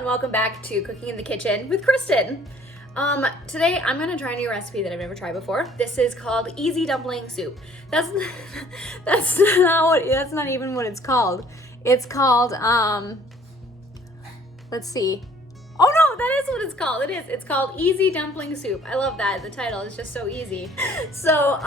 and welcome back to Cooking in the Kitchen with Kristen. Today I'm gonna try a new recipe that I've never tried before. This is called Easy Dumpling Soup. That's not even what it's called. It's called let's see. Oh no, that is what it's called. It is. It's called Easy Dumpling Soup. I love that. The title is just so easy. So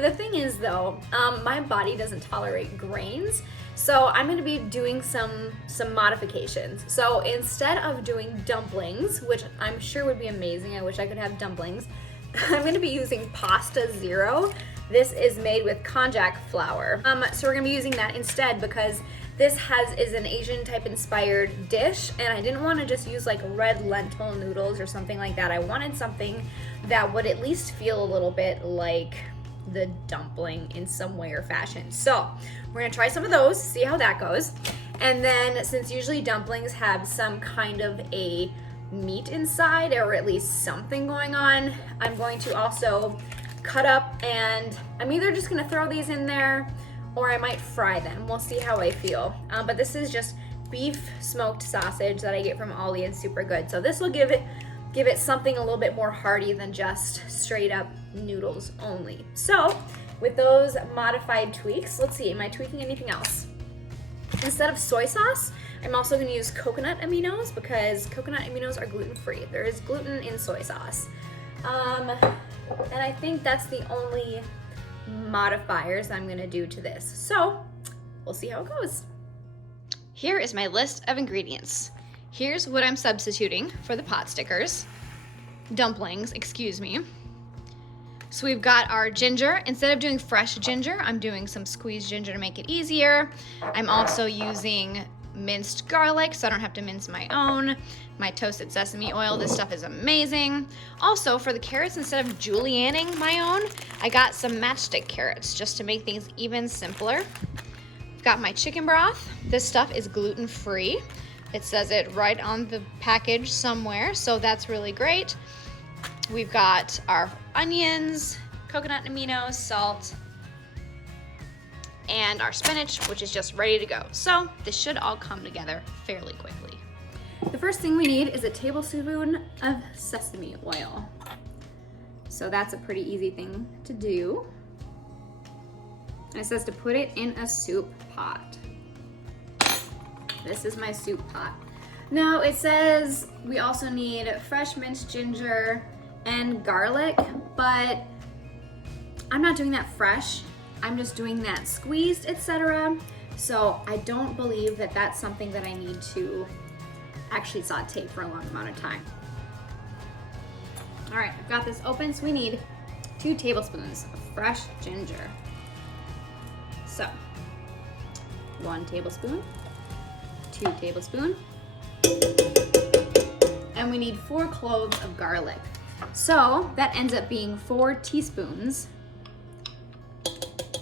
the thing is though, my body doesn't tolerate grains. So I'm gonna be doing some modifications. So instead of doing dumplings, which I'm sure would be amazing, I wish I could have dumplings, I'm gonna be using pasta zero. This is made with konjac flour. So we're gonna be using that instead because this is an Asian type inspired dish, and I didn't want to just use like red lentil noodles or something like that. I wanted something that would at least feel a little bit like the dumpling in some way or fashion. So we're gonna try some of those, see how that goes. And then since usually dumplings have some kind of a meat inside, or at least something going on, I'm going to also cut up, and I'm either just gonna throw these in there or I might fry them. We'll see how I feel. But this is just beef smoked sausage that I get from Aldi, and super good. So this will give it something a little bit more hearty than just straight up noodles only. So with those modified tweaks, let's see, am I tweaking anything else? Instead of soy sauce, I'm also gonna use coconut aminos because coconut aminos are gluten-free. There is gluten in soy sauce. And I think that's the only modifiers I'm gonna do to this. So we'll see how it goes. Here is my list of ingredients. Here's what I'm substituting for the pot stickers. Dumplings, excuse me. So we've got our ginger. Instead of doing fresh ginger, I'm doing some squeezed ginger to make it easier. I'm also using minced garlic, so I don't have to mince my own. My toasted sesame oil, this stuff is amazing. Also, for the carrots, instead of julienning my own, I got some matchstick carrots just to make things even simpler. I've got my chicken broth. This stuff is gluten-free. It says it right on the package somewhere, so that's really great. We've got our onions, coconut aminos, salt, and our spinach, which is just ready to go. So this should all come together fairly quickly. The first thing we need is a tablespoon of sesame oil. So that's a pretty easy thing to do. And it says to put it in a soup pot. This is my soup pot. Now it says we also need fresh minced ginger and garlic, but I'm not doing that fresh. I'm just doing that squeezed, etc. So I don't believe that that's something that I need to actually saute for a long amount of time. All right, I've got this open, so we need 2 tablespoons of fresh ginger. So 1 tablespoon, 2 tablespoons, and we need 4 cloves of garlic. So that ends up being 4 teaspoons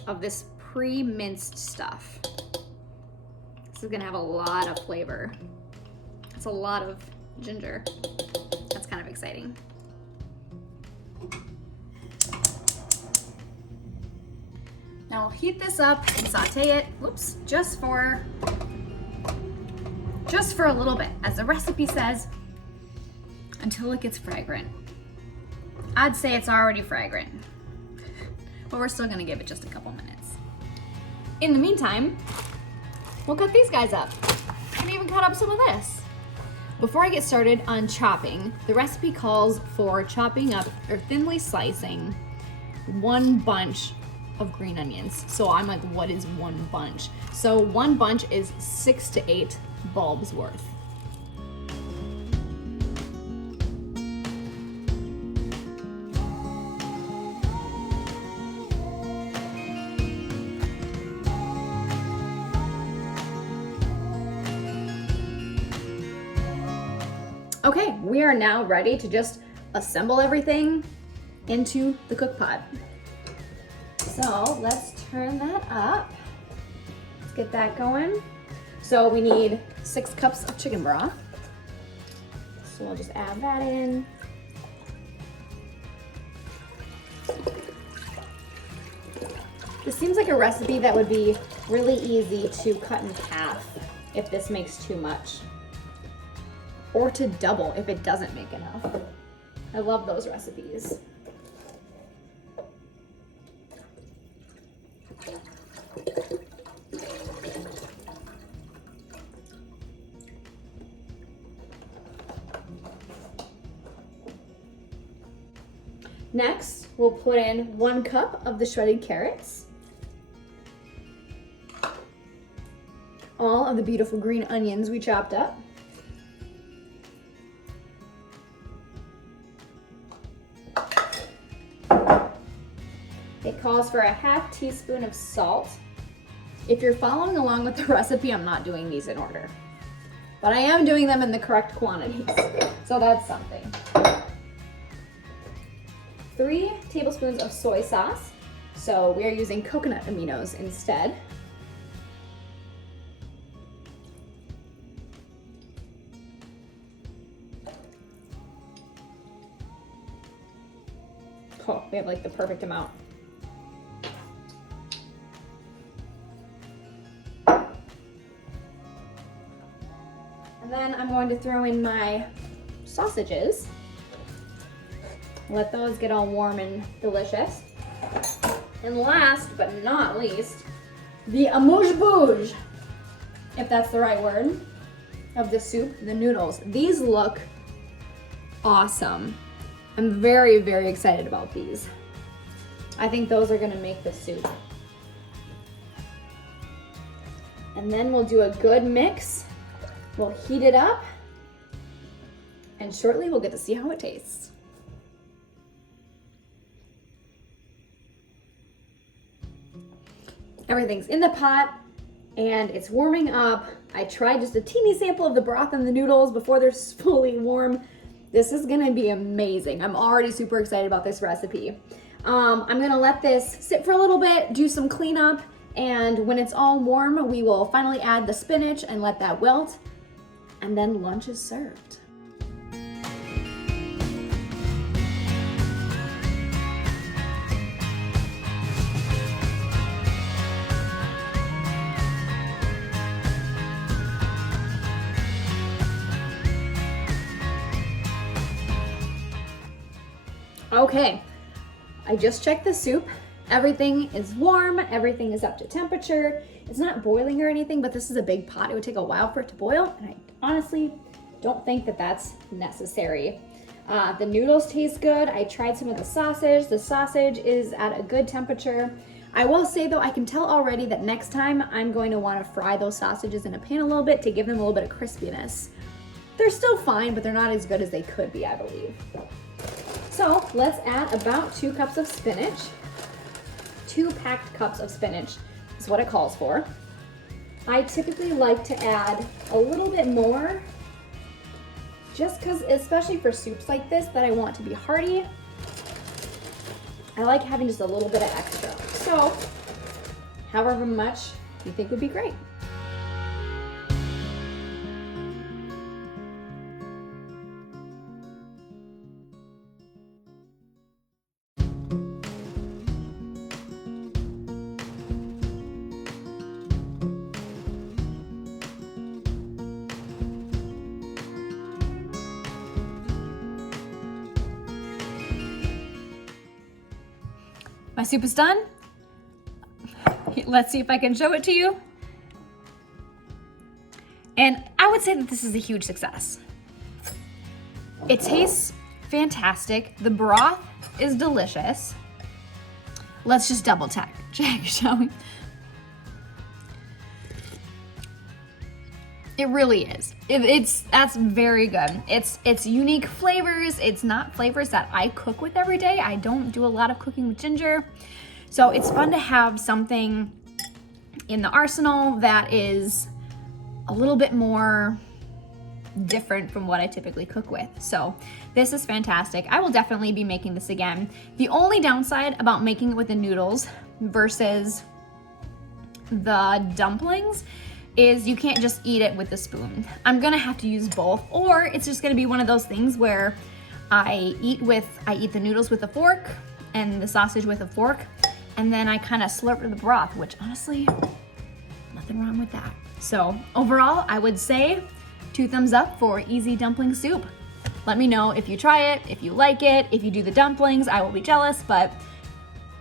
of this pre-minced stuff. This is gonna have a lot of flavor. It's a lot of ginger. That's kind of exciting. Now we'll heat this up and saute it, whoops, just for a little bit, as the recipe says, until it gets fragrant. I'd say it's already fragrant, but we're still gonna give it just a couple minutes. In the meantime, we'll cut these guys up. And even cut up some of this. Before I get started on chopping, the recipe calls for chopping up or thinly slicing 1 bunch of green onions. So I'm like, what is 1 bunch? So 1 bunch is 6 to 8 bulbs worth. Okay, we are now ready to just assemble everything into the cook pot. So let's turn that up. Let's get that going. So we need 6 cups of chicken broth. So we'll just add that in. This seems like a recipe that would be really easy to cut in half if this makes too much. or to double if it doesn't make enough. I love those recipes. Next, we'll put in 1 cup of the shredded carrots, all of the beautiful green onions we chopped up, it calls for a ½ teaspoon of salt. If you're following along with the recipe, I'm not doing these in order, but I am doing them in the correct quantities, so that's something. 3 tablespoons of soy sauce, so we are using coconut aminos instead. Oh, we have like the perfect amount. And then I'm going to throw in my sausages. Let those get all warm and delicious. And last but not least, the amuse-bouche, if that's the right word, of the soup, the noodles. These look awesome. I'm very, very excited about these. I think those are gonna make the soup. And then we'll do a good mix. We'll heat it up, and shortly we'll get to see how it tastes. Everything's in the pot and it's warming up. I tried just a teeny sample of the broth and the noodles before they're fully warm. This is gonna be amazing. I'm already super excited about this recipe. I'm gonna let this sit for a little bit, do some cleanup, and when it's all warm, we will finally add the spinach and let that wilt, and then lunch is served. Okay, I just checked the soup. Everything is warm, everything is up to temperature. It's not boiling or anything, but this is a big pot. It would take a while for it to boil, and I honestly don't think that that's necessary. The noodles taste good. I tried some of the sausage. The sausage is at a good temperature. I will say though, I can tell already that next time I'm going to want to fry those sausages in a pan a little bit to give them a little bit of crispiness. They're still fine, but they're not as good as they could be, I believe. So let's add about 2 cups of spinach. 2 packed cups of spinach is what it calls for. I typically like to add a little bit more, just because, especially for soups like this that I want to be hearty, I like having just a little bit of extra. So, however much you think would be great. My soup is done. Let's see if I can show it to you. And I would say that this is a huge success. It tastes fantastic. The broth is delicious. Let's just double check, shall we? It really is. That's very good. It's unique flavors. It's not flavors that I cook with every day. I don't do a lot of cooking with ginger. So it's fun to have something in the arsenal that is a little bit more different from what I typically cook with. So this is fantastic. I will definitely be making this again. The only downside about making it with the noodles versus the dumplings is you can't just eat it with a spoon. I'm gonna have to use both, or it's just gonna be one of those things where I eat the noodles with a fork and the sausage with a fork, and then I kind of slurp the broth, which honestly, nothing wrong with that. So overall, I would say 2 thumbs up for easy dumpling soup. Let me know if you try it, if you like it, if you do the dumplings. I will be jealous, but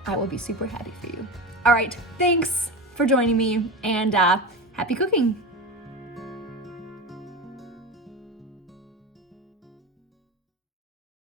I will be super happy for you. All right, thanks for joining me, and happy cooking.